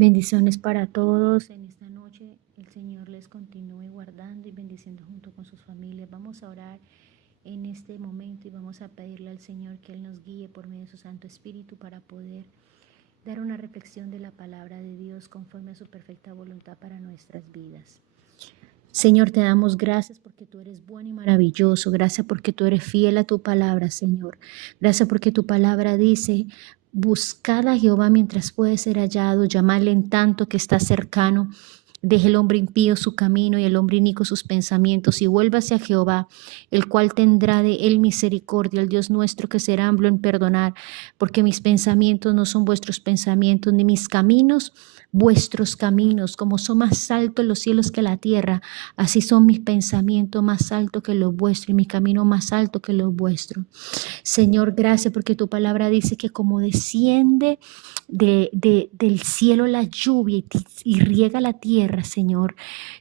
Bendiciones para todos en esta noche. El Señor les continúe guardando y bendiciendo junto con sus familias. Vamos a orar en este momento y vamos a pedirle al Señor que Él nos guíe por medio de su Santo Espíritu para poder dar una reflexión de la palabra de Dios conforme a su perfecta voluntad para nuestras vidas. Señor, te damos gracias porque tú eres bueno y maravilloso. Gracias porque tú eres fiel a tu palabra, Señor. Gracias porque tu palabra dice: buscad a Jehová mientras puede ser hallado, llamadle en tanto que está cercano. Deje el hombre impío su camino y el hombre inicuo sus pensamientos, y vuélvase a Jehová, el cual tendrá de él misericordia, el Dios nuestro que será amplio en perdonar, porque mis pensamientos no son vuestros pensamientos, ni mis caminos vuestros caminos. Como son más altos los cielos que la tierra, así son mis pensamientos más altos que los vuestros, y mi camino más alto que los vuestros. Señor, gracias porque tu palabra dice que como desciende del cielo la lluvia y riega la tierra, Señor,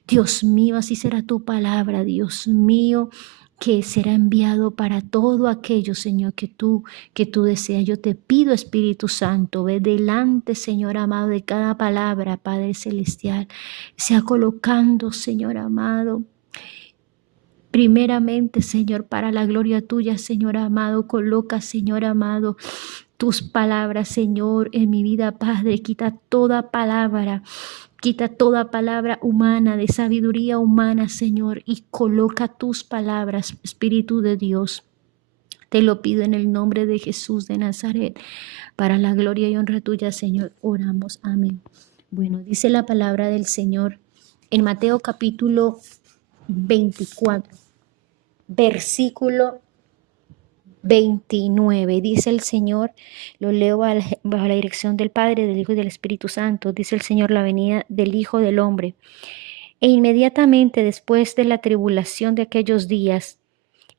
Dios mío, así será tu palabra, Dios mío, que será enviado para todo aquello, Señor, que tú deseas. Yo te pido, Espíritu Santo, ve delante, Señor amado, de cada palabra, Padre Celestial, sea colocando, Señor amado, primeramente, Señor, para la gloria tuya, Señor amado, coloca, Señor amado, tus palabras, Señor, en mi vida, Padre. Quita toda palabra humana, de sabiduría humana, Señor, y coloca tus palabras, Espíritu de Dios. Te lo pido en el nombre de Jesús de Nazaret, para la gloria y honra tuya, Señor. Oramos, amén. Bueno, dice la palabra del Señor en Mateo capítulo 24. Versículo 29, dice el Señor, lo leo bajo la dirección del Padre, del Hijo y del Espíritu Santo. Dice el Señor: la venida del Hijo del Hombre. E inmediatamente después de la tribulación de aquellos días,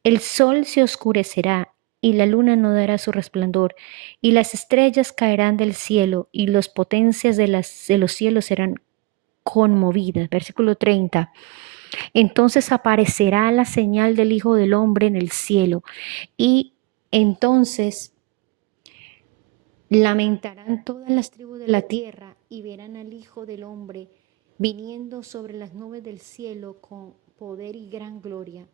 el sol se oscurecerá y la luna no dará su resplandor, y las estrellas caerán del cielo, y las potencias de los cielos serán conmovidas. Versículo 30. Entonces aparecerá la señal del Hijo del Hombre en el cielo, y entonces lamentarán todas las tribus de la tierra y verán al Hijo del Hombre viniendo sobre las nubes del cielo con poder y gran gloria.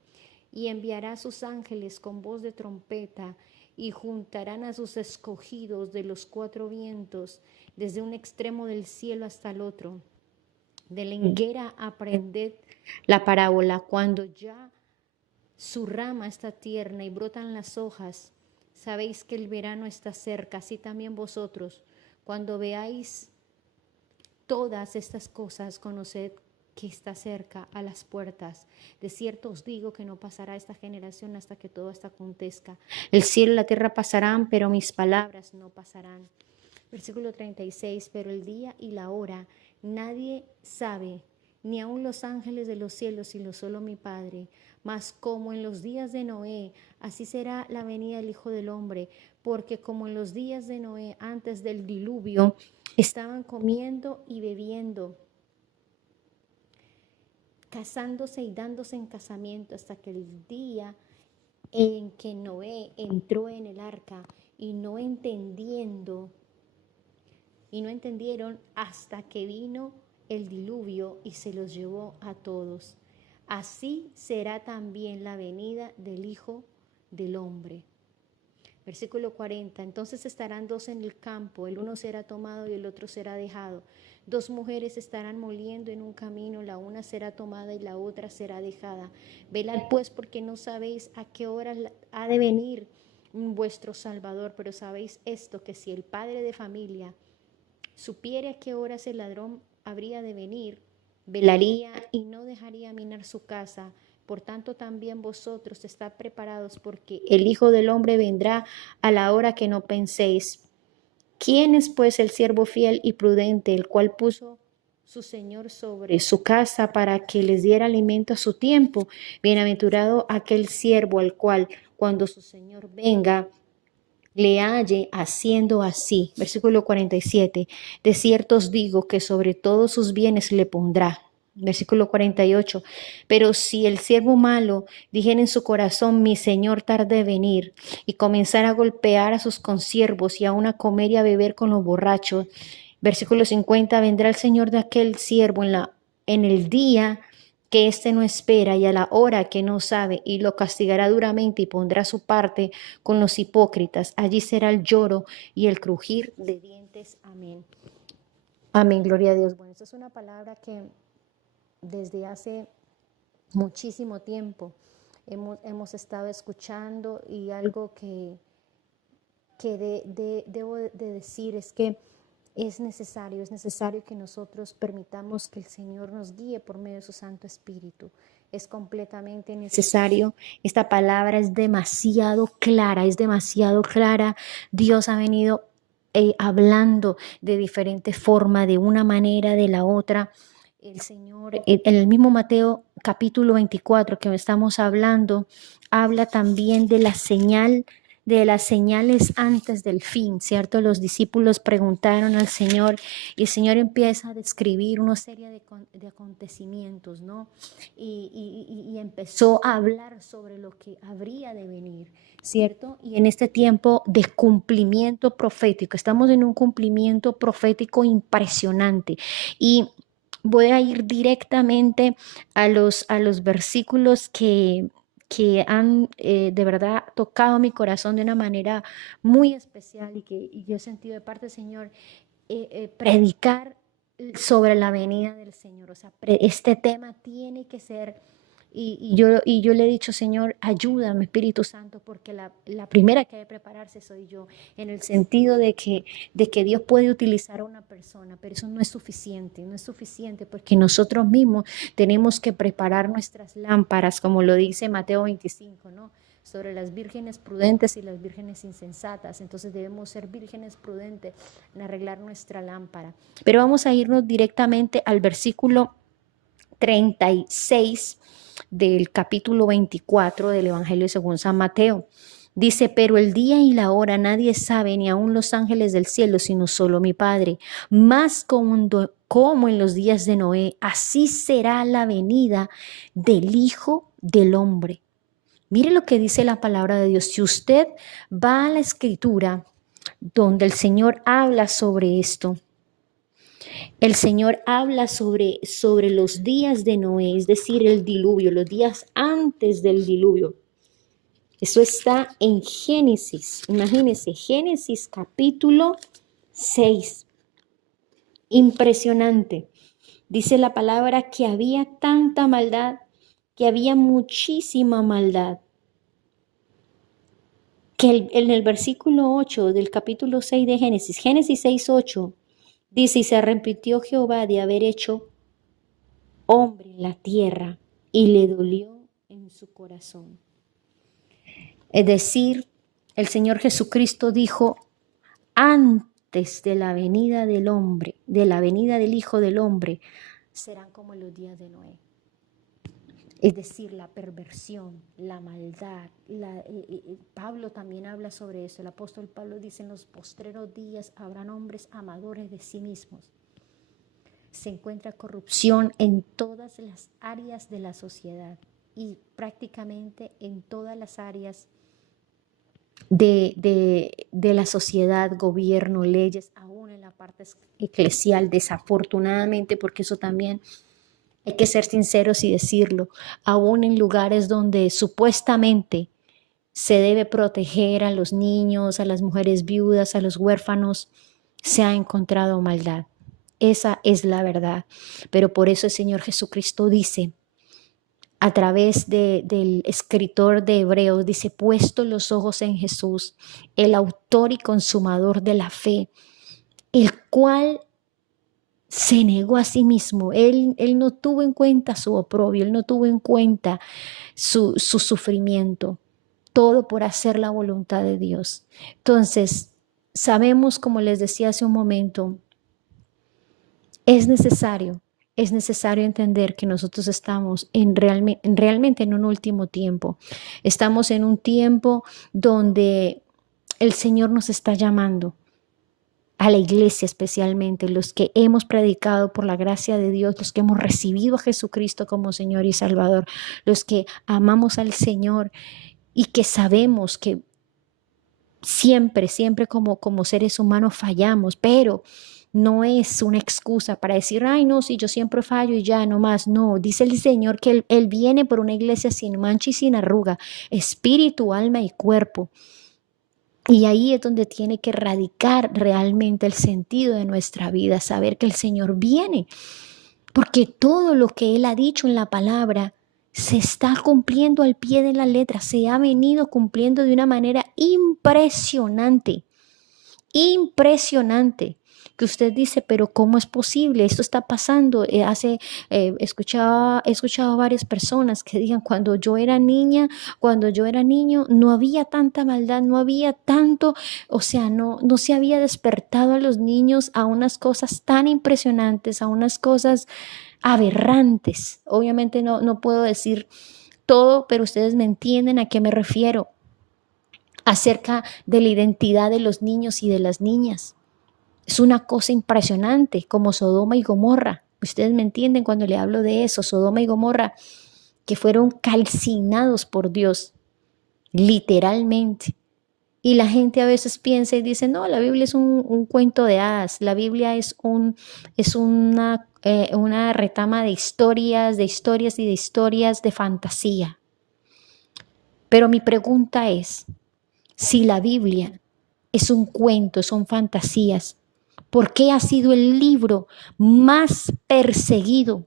Y enviará a sus ángeles con voz de trompeta, y juntarán a sus escogidos de los cuatro vientos, desde un extremo del cielo hasta el otro. De la higuera aprended la parábola: cuando ya su rama está tierna y brotan las hojas, sabéis que el verano está cerca. Así también vosotros, cuando veáis todas estas cosas, conoced que está cerca a las puertas. De cierto os digo que no pasará esta generación hasta que todo esto acontezca. El cielo y la tierra pasarán, pero mis palabras no pasarán. Versículo 36. Pero el día y la hora nadie sabe, ni aun los ángeles de los cielos, sino solo mi Padre. Mas como en los días de Noé, así será la venida del Hijo del Hombre. Porque como en los días de Noé, antes del diluvio, estaban comiendo y bebiendo, casándose y dándose en casamiento, hasta que el día en que Noé entró en el arca, y no entendieron hasta que vino el diluvio y se los llevó a todos. Así será también la venida del Hijo del Hombre. Versículo 40. Entonces estarán dos en el campo, el uno será tomado y el otro será dejado. Dos mujeres estarán moliendo en un camino, la una será tomada y la otra será dejada. Velad pues, porque no sabéis a qué hora ha de venir vuestro Salvador. Pero sabéis esto, que si el padre de familia supiere a qué horas el ladrón habría de venir, velaría y no dejaría minar su casa. Por tanto, también vosotros estad preparados, porque el Hijo del Hombre vendrá a la hora que no penséis. ¿Quién es pues el siervo fiel y prudente, el cual puso su Señor sobre su casa para que les diera alimento a su tiempo? Bienaventurado aquel siervo al cual, cuando su Señor venga, le halle haciendo así. Versículo 47. De cierto os digo que sobre todos sus bienes le pondrá. Versículo 48. Pero si el siervo malo dijera en su corazón: mi señor tarde en venir, y comenzara a golpear a sus consiervos y aun a comer y a beber con los borrachos, Versículo 50, vendrá el Señor de aquel siervo en el día que éste no espera y a la hora que no sabe, y lo castigará duramente y pondrá su parte con los hipócritas. Allí será el lloro y el crujir de dientes. Amén. Amén, gloria a Dios. Bueno, esta es una palabra que desde hace muchísimo tiempo hemos estado escuchando, y algo que debo de decir es que es necesario que nosotros permitamos que el Señor nos guíe por medio de su Santo Espíritu. Es completamente necesario. Esta palabra es demasiado clara, es demasiado clara. Dios ha venido hablando de diferente forma, de una manera, de la otra. El Señor, en el mismo Mateo capítulo 24 que estamos hablando, habla también de las señales antes del fin, ¿cierto? Los discípulos preguntaron al Señor y el Señor empieza a describir una serie de acontecimientos, ¿no? Y empezó a hablar sobre lo que habría de venir, ¿cierto? Y en este tiempo de cumplimiento profético, estamos en un cumplimiento profético impresionante, y voy a ir directamente a los versículos que han de verdad tocado mi corazón de una manera muy especial, y yo he sentido de parte del Señor predicar sobre la venida del Señor. O sea, este tema tiene que ser, y yo le he dicho, Señor, ayúdame, Espíritu Santo, porque la primera que debe prepararse soy yo, en el sentido de que Dios puede utilizar a una persona, pero eso no es suficiente, porque nosotros mismos tenemos que preparar nuestras lámparas, como lo dice Mateo 25, ¿no? Sobre las vírgenes prudentes y las vírgenes insensatas. Entonces debemos ser vírgenes prudentes en arreglar nuestra lámpara. Pero vamos a irnos directamente al versículo 36 del capítulo 24 del Evangelio según San Mateo. Dice, pero el día y la hora nadie sabe, ni aun los ángeles del cielo, sino solo mi Padre. Más como en los días de Noé, así será la venida del Hijo del Hombre. Mire lo que dice la palabra de Dios. Si usted va a la Escritura, donde el Señor habla sobre esto, el Señor habla sobre los días de Noé, es decir, el diluvio, los días antes del diluvio. Eso está en Génesis. Imagínense, Génesis capítulo 6. Impresionante. Dice la palabra que había tanta maldad, que había muchísima maldad, que en el versículo 8 del capítulo 6 de Génesis, Génesis 6:8, dice, y se arrepintió Jehová de haber hecho hombre en la tierra, y le dolió en su corazón. Es decir, el Señor Jesucristo dijo, antes de la venida del hombre, de la venida del Hijo del Hombre, serán como los días de Noé. Es decir, la perversión, la maldad. Pablo también habla sobre eso. El apóstol Pablo dice, en los postreros días habrán hombres amadores de sí mismos. Se encuentra corrupción en todas las áreas de la sociedad, y prácticamente en todas las áreas de la sociedad, gobierno, leyes, aún en la parte eclesial, desafortunadamente, porque eso también hay que ser sinceros y decirlo, aún en lugares donde supuestamente se debe proteger a los niños, a las mujeres viudas, a los huérfanos, se ha encontrado maldad. Esa es la verdad. Pero por eso el Señor Jesucristo dice, a través del escritor de Hebreos, dice, puesto los ojos en Jesús, el autor y consumador de la fe, el cual se negó a sí mismo. Él no tuvo en cuenta su oprobio, él no tuvo en cuenta su sufrimiento, todo por hacer la voluntad de Dios. Entonces, sabemos, como les decía hace un momento, es necesario entender que nosotros estamos realmente en un último tiempo. Estamos en un tiempo donde el Señor nos está llamando, a la iglesia especialmente, los que hemos predicado por la gracia de Dios, los que hemos recibido a Jesucristo como Señor y Salvador, los que amamos al Señor y que sabemos que siempre como seres humanos fallamos, pero no es una excusa para decir, ay, no, si yo siempre fallo y ya, no más. No, dice el Señor que Él viene por una iglesia sin mancha y sin arruga, espíritu, alma y cuerpo. Y ahí es donde tiene que radicar realmente el sentido de nuestra vida, saber que el Señor viene, porque todo lo que Él ha dicho en la palabra se está cumpliendo al pie de la letra, se ha venido cumpliendo de una manera impresionante, impresionante. Que usted dice, pero ¿cómo es posible? Esto está pasando. He escuchado a varias personas que digan, cuando yo era niña, cuando yo era niño, no había tanta maldad, no había tanto, o sea, no se había despertado a los niños a unas cosas tan impresionantes, a unas cosas aberrantes. Obviamente no puedo decir todo, pero ustedes me entienden a qué me refiero acerca de la identidad de los niños y de las niñas. Es una cosa impresionante, como Sodoma y Gomorra. Ustedes me entienden cuando le hablo de eso, Sodoma y Gomorra, que fueron calcinados por Dios, literalmente. Y la gente a veces piensa y dice, no, la Biblia es un cuento de hadas, la Biblia es una retama de historias, de historias y de historias de fantasía. Pero mi pregunta es, si la Biblia es un cuento, son fantasías, ¿por qué ha sido el libro más perseguido,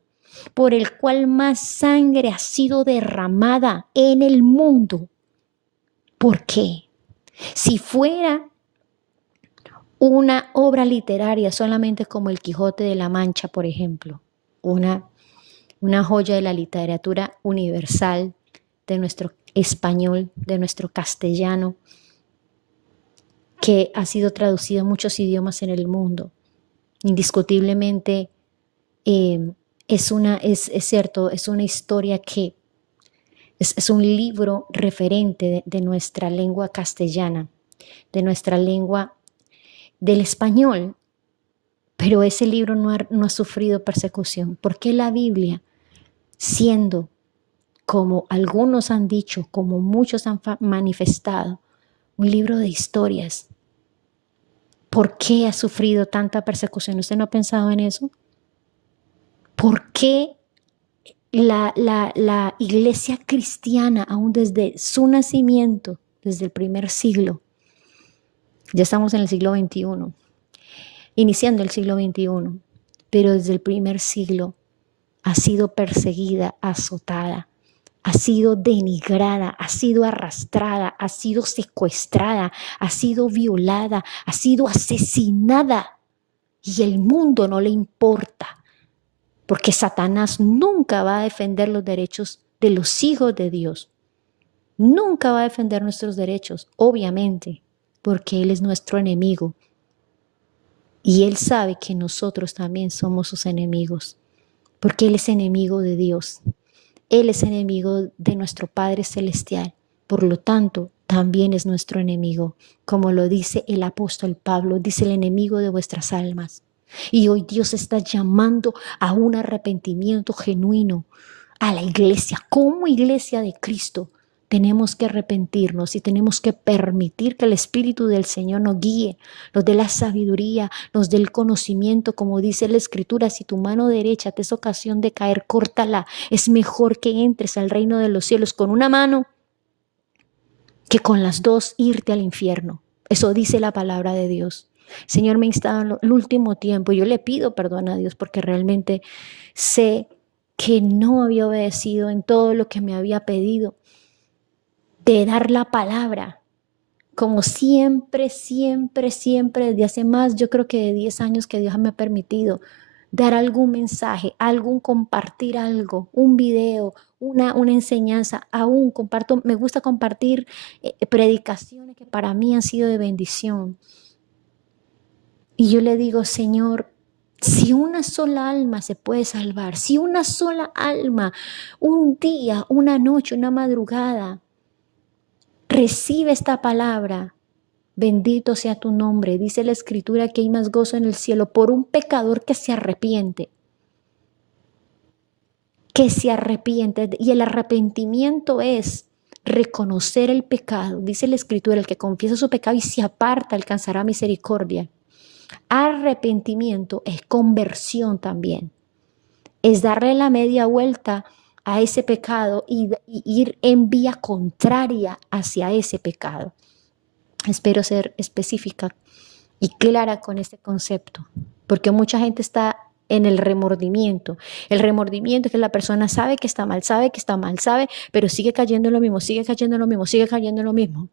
por el cual más sangre ha sido derramada en el mundo? ¿Por qué? Si fuera una obra literaria solamente como El Quijote de la Mancha, por ejemplo, una joya de la literatura universal, de nuestro español, de nuestro castellano, que ha sido traducido a muchos idiomas en el mundo. Indiscutiblemente es cierto, es una historia que es un libro referente de nuestra lengua castellana, de nuestra lengua del español, pero ese libro no ha sufrido persecución. ¿Por qué la Biblia, siendo, como algunos han dicho, como muchos han manifestado, un libro de historias, por qué ha sufrido tanta persecución? ¿Usted no ha pensado en eso? ¿Por qué la iglesia cristiana, aún desde su nacimiento, desde el primer siglo, ya estamos en el siglo XXI, iniciando el siglo XXI, pero desde el primer siglo ha sido perseguida, azotada, ha sido denigrada, ha sido arrastrada, ha sido secuestrada, ha sido violada, ha sido asesinada, y el mundo no le importa? Porque Satanás nunca va a defender los derechos de los hijos de Dios. Nunca va a defender nuestros derechos, obviamente, porque Él es nuestro enemigo. Y Él sabe que nosotros también somos sus enemigos, porque Él es enemigo de Dios. Él es enemigo de nuestro Padre Celestial. Por lo tanto, también es nuestro enemigo. Como lo dice el apóstol Pablo, dice el enemigo de vuestras almas. Y hoy Dios está llamando a un arrepentimiento genuino a la iglesia. Como iglesia de Cristo tenemos que arrepentirnos y tenemos que permitir que el Espíritu del Señor nos guíe, nos dé la sabiduría, nos dé el conocimiento, como dice la Escritura: si tu mano derecha te es ocasión de caer, córtala. Es mejor que entres al reino de los cielos con una mano que con las dos irte al infierno. Eso dice la palabra de Dios. Señor, me ha instado en el último tiempo. Yo le pido perdón a Dios porque realmente sé que no había obedecido en todo lo que me había pedido, de dar la palabra, como siempre, desde hace más, yo creo que de 10 años que Dios me ha permitido dar algún mensaje, compartir algo, un video, una enseñanza. Aún comparto, me gusta compartir predicaciones que para mí han sido de bendición. Y yo le digo: Señor, si una sola alma se puede salvar, si una sola alma, un día, una noche, una madrugada, recibe esta palabra, bendito sea tu nombre. Dice la Escritura que hay más gozo en el cielo por un pecador que se arrepiente. Y el arrepentimiento es reconocer el pecado. Dice la Escritura: el que confiesa su pecado y se aparta alcanzará misericordia. Arrepentimiento es conversión también. Es darle la media vuelta a ese pecado y ir en vía contraria hacia ese pecado. Espero ser específica y clara con este concepto, porque mucha gente está en el remordimiento. El remordimiento es que la persona sabe que está mal, sabe, pero sigue cayendo en lo mismo, sigue cayendo en lo mismo, sigue cayendo en lo mismo.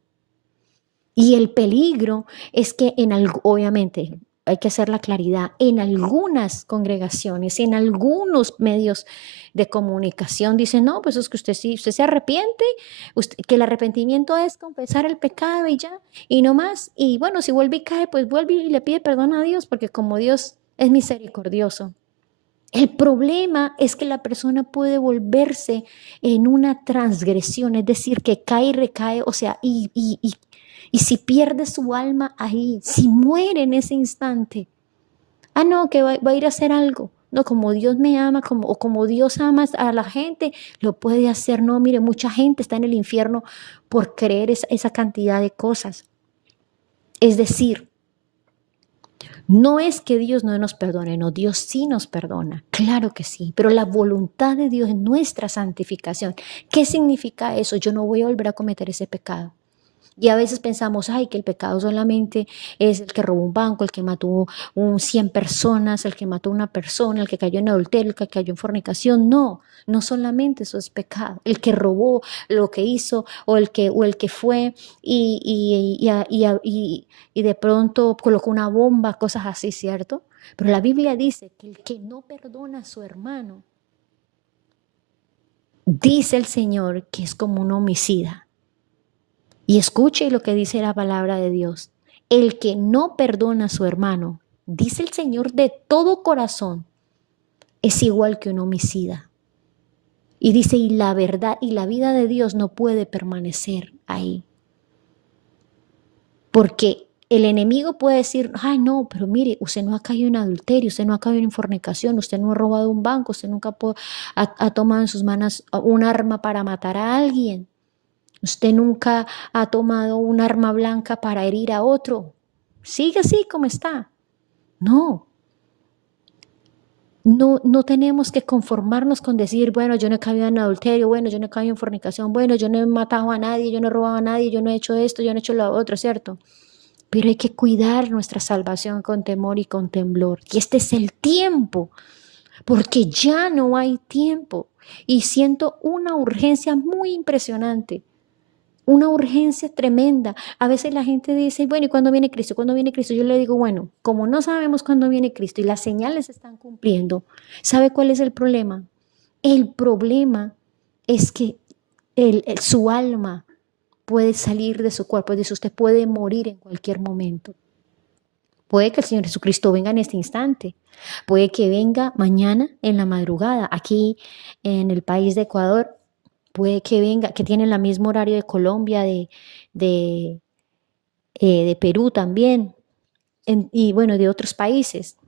Y el peligro es que obviamente, hay que hacer la claridad, en algunas congregaciones, en algunos medios de comunicación dicen, no, pues es que usted sí, usted se arrepiente, que el arrepentimiento es confesar el pecado y ya, y no más. Y bueno, si vuelve y cae, pues vuelve y le pide perdón a Dios, porque como Dios es misericordioso. El problema es que la persona puede volverse en una transgresión, es decir, que cae y recae, o sea, y si pierde su alma ahí, si muere en ese instante, no, que va a ir a hacer algo. No, como Dios me ama, o como Dios ama a la gente, lo puede hacer. No, mire, mucha gente está en el infierno por creer esa cantidad de cosas. Es decir, no es que Dios no nos perdone, no, Dios sí nos perdona, claro que sí, pero la voluntad de Dios es nuestra santificación. ¿Qué significa eso? Yo no voy a volver a cometer ese pecado. Y a veces pensamos, ay, que el pecado solamente es el que robó un banco, el que mató 100 personas, el que mató a una persona, el que cayó en adulterio, el que cayó en fornicación. No, no solamente eso es pecado. El que robó, lo que hizo, o el que fue y de pronto colocó una bomba, cosas así, ¿cierto? Pero la Biblia dice que el que no perdona a su hermano, dice el Señor que es como un homicida. Y escuche lo que dice la palabra de Dios. El que no perdona a su hermano, dice el Señor de todo corazón, es igual que un homicida. Y dice, y la verdad y la vida de Dios no puede permanecer ahí. Porque el enemigo puede decir, ay no, pero mire, usted no ha caído en adulterio, usted no ha caído en fornicación, usted no ha robado un banco, usted nunca ha tomado en sus manos un arma para matar a alguien. Usted nunca ha tomado un arma blanca para herir a otro. Sigue así como está. No, no tenemos que conformarnos con decir, bueno, yo no he caído en adulterio, bueno, yo no he caído en fornicación, bueno, yo no he matado a nadie, yo no he robado a nadie, yo no he hecho esto, yo no he hecho lo otro, ¿cierto? Pero hay que cuidar nuestra salvación con temor y con temblor. Y este es el tiempo, porque ya no hay tiempo. Y siento una urgencia muy impresionante. Una urgencia tremenda. A veces la gente dice, bueno, ¿y cuándo viene Cristo? ¿Cuándo viene Cristo? Yo le digo, bueno, como no sabemos cuándo viene Cristo y las señales se están cumpliendo, ¿sabe cuál es el problema? El problema es que su alma puede salir de su cuerpo, es decir, usted puede morir en cualquier momento. Puede que el Señor Jesucristo venga en este instante, puede que venga mañana en la madrugada, aquí en el país de Ecuador. Puede que venga, que tienen el mismo horario de Colombia, de, de Perú también, y bueno, de otros países.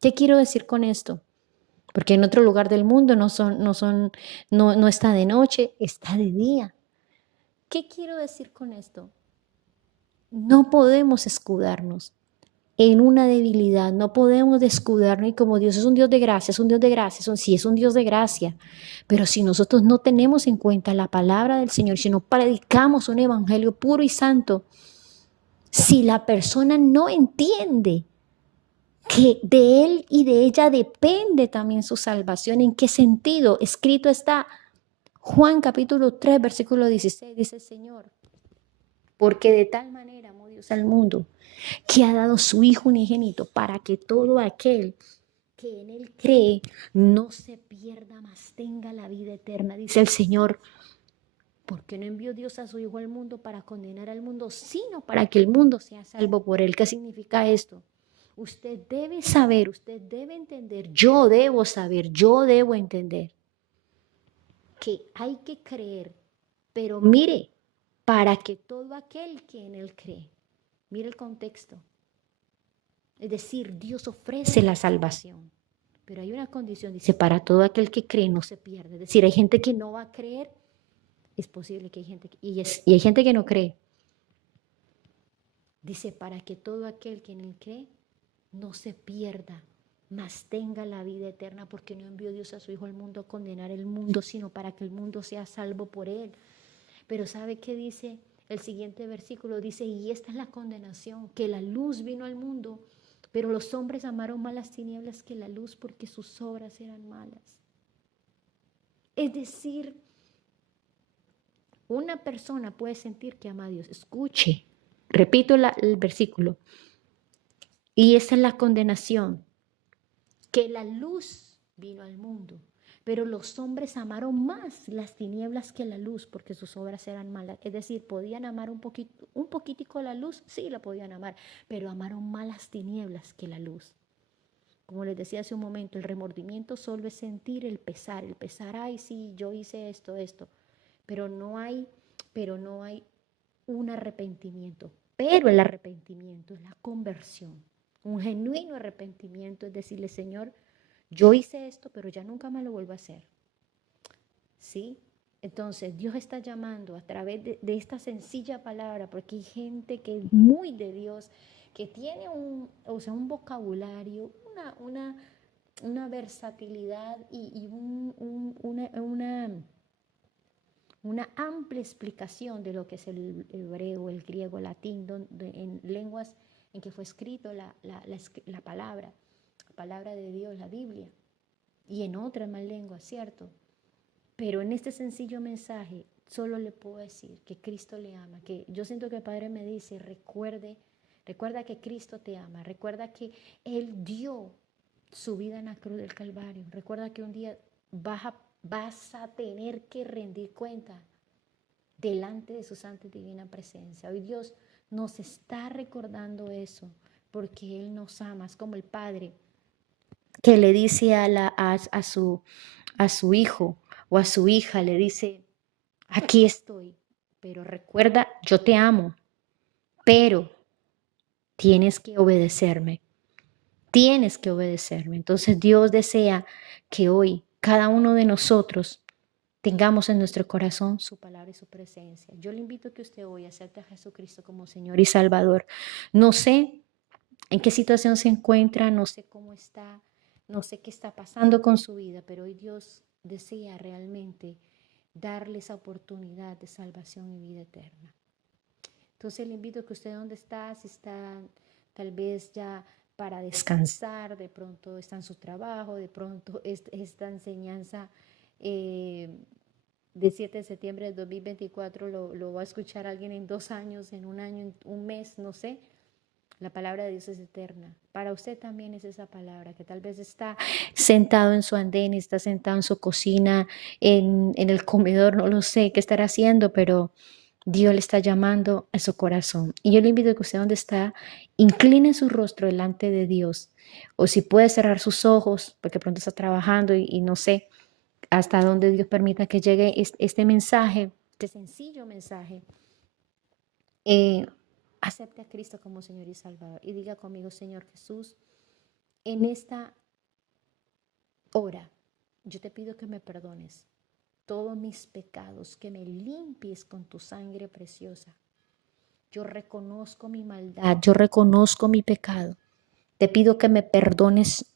¿Qué quiero decir con esto? Porque en otro lugar del mundo no está de noche, está de día. ¿Qué quiero decir con esto? No podemos escudarnos en una debilidad, no podemos escudarnos, y como Dios es un Dios de gracia, es un Dios de gracia, sí es un Dios de gracia, pero si nosotros no tenemos en cuenta la palabra del Señor, si no predicamos un evangelio puro y santo, si la persona no entiende que de él y de ella depende también su salvación, ¿en qué sentido? Escrito está Juan capítulo 3, versículo 16, dice el Señor, porque de tal manera amó Dios al mundo, que ha dado su Hijo unigénito para que todo aquel que en Él cree no se pierda, mas tenga la vida eterna. Dice el Señor, porque no envió Dios a su Hijo al mundo para condenar al mundo, sino para que el mundo sea salvo por Él. ¿Qué significa esto? Usted debe saber, usted debe entender, yo debo saber, yo debo entender que hay que creer, pero mire, para que todo aquel que en Él cree, mire el contexto. Es decir, Dios ofrece la salvación, pero hay una condición, dice, para todo aquel que cree no se pierde. Es decir, hay gente que no va a creer, es posible que hay gente, y hay gente que no cree. Dice, para que todo aquel que en él cree no se pierda, mas tenga la vida eterna, porque no envió Dios a su Hijo al mundo a condenar el mundo, sino para que el mundo sea salvo por él. Pero ¿sabe qué dice el siguiente versículo? Dice, y esta es la condenación, que la luz vino al mundo, pero los hombres amaron más las tinieblas que la luz porque sus obras eran malas. Es decir, una persona puede sentir que ama a Dios. Escuche, repito el versículo. Y esa es la condenación, que la luz vino al mundo, pero los hombres amaron más las tinieblas que la luz porque sus obras eran malas. Es decir, podían amar un poquitico la luz, sí la podían amar, pero amaron más las tinieblas que la luz. Como les decía hace un momento, el remordimiento solo es sentir el pesar, ay, sí, yo hice esto, pero no hay un arrepentimiento. Pero el arrepentimiento es la conversión. Un genuino arrepentimiento es decirle, Señor, yo hice esto, pero ya nunca más lo vuelvo a hacer. ¿Sí? Entonces Dios está llamando a través de esta sencilla palabra, porque hay gente que es muy de Dios, que tiene un vocabulario, una versatilidad y una amplia explicación de lo que es el hebreo, el griego, el latín, en lenguas en que fue escrito la palabra de Dios, la Biblia, y en otras más lenguas, ¿cierto? Pero en este sencillo mensaje solo le puedo decir que Cristo le ama, que yo siento que el Padre me dice, recuerda que Cristo te ama, recuerda que Él dio su vida en la cruz del Calvario, recuerda que un día vas a tener que rendir cuenta delante de su santa y divina presencia. Hoy Dios nos está recordando eso porque Él nos ama. Es como el Padre que le dice a su hijo o a su hija, le dice, aquí estoy, pero recuerda, yo te amo, pero tienes que obedecerme. Tienes que obedecerme. Entonces Dios desea que hoy cada uno de nosotros tengamos en nuestro corazón su palabra y su presencia. Yo le invito a que usted hoy acepte a Jesucristo como Señor y Salvador. No sé en qué situación se encuentra, no sé cómo está, no sé qué está pasando con su vida, pero hoy Dios desea realmente darle esa oportunidad de salvación y vida eterna. Entonces le invito a que usted donde está, si está tal vez ya para descansar, de pronto está en su trabajo, de pronto esta enseñanza de 7 de septiembre de 2024 lo va a escuchar alguien en 2 años, en un año, en un mes, no sé. La palabra de Dios es eterna. Para usted también es esa palabra, que tal vez está sentado en su andén, está sentado en su cocina, en el comedor, no lo sé qué estará haciendo, pero Dios le está llamando a su corazón. Y yo le invito a que usted donde está, incline su rostro delante de Dios. O si puede cerrar sus ojos, porque pronto está trabajando y no sé hasta dónde Dios permita que llegue este mensaje, este sencillo mensaje. Acepte a Cristo como Señor y Salvador. Y diga conmigo, Señor Jesús, en esta hora yo te pido que me perdones todos mis pecados, que me limpies con tu sangre preciosa. Yo reconozco mi maldad, yo reconozco mi pecado. Te pido que me perdones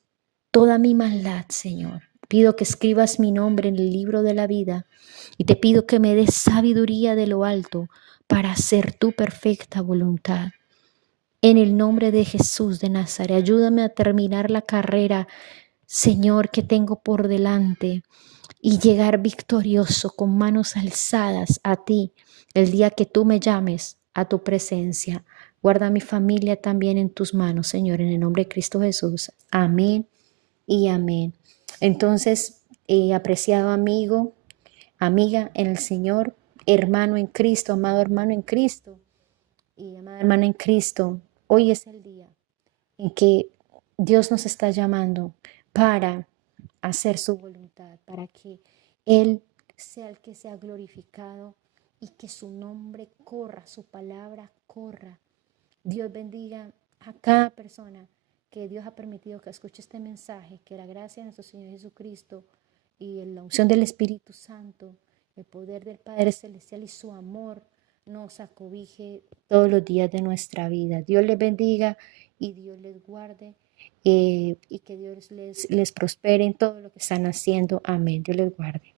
toda mi maldad, Señor. Pido que escribas mi nombre en el libro de la vida y te pido que me des sabiduría de lo alto para hacer tu perfecta voluntad. En el nombre de Jesús de Nazaret, ayúdame a terminar la carrera, Señor, que tengo por delante y llegar victorioso con manos alzadas a ti el día que tú me llames a tu presencia. Guarda a mi familia también en tus manos, Señor, en el nombre de Cristo Jesús. Amén y amén. Entonces, apreciado amigo, amiga en el Señor, hermano en Cristo, amado hermano en Cristo y amada hermana en Cristo, hoy es el día en que Dios nos está llamando para hacer su voluntad, para que Él sea el que sea glorificado y que su nombre corra, su palabra corra. Dios bendiga a cada persona que Dios ha permitido que escuche este mensaje, que la gracia de nuestro Señor Jesucristo y la unción del Espíritu Santo, el poder del Padre Celestial y su amor nos acobije todos los días de nuestra vida. Dios les bendiga y Dios les guarde y que Dios les prospere en todo lo que están haciendo. Amén. Dios les guarde.